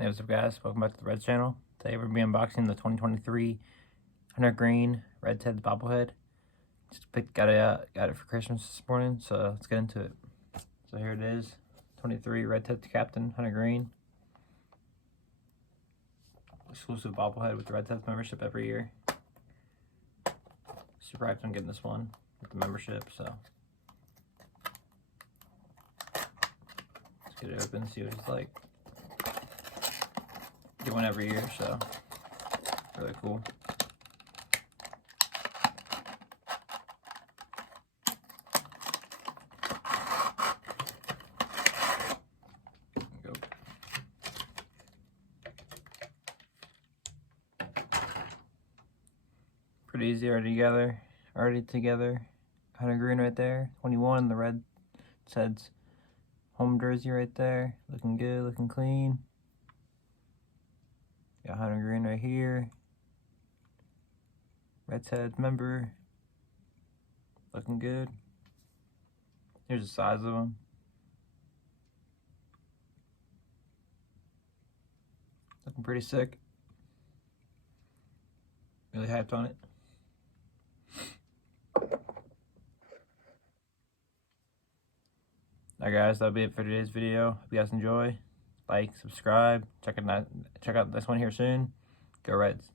Hey, what's up, guys? Welcome back to the Reds channel. Today we're going to be unboxing the 2023 Hunter Greene Reds Bobblehead. Got it for Christmas this morning, so let's get into it. So here it is, 23 Reds captain Hunter Greene. Exclusive bobblehead with the Reds membership every year. Super hyped on getting this one with the membership, so let's get it open, see what it's like. Get one every year, so really cool. Go. Pretty easy already together. Hunter Greene right there, 21. The Reds home jersey right there, looking good, looking clean. Got Hunter Greene right here. Reds member. Looking good. Here's the size of them. Looking pretty sick. Really hyped on it. Alright guys, that'll be it for today's video. Hope you guys enjoy. Like, subscribe, check out this one here soon. Go Reds.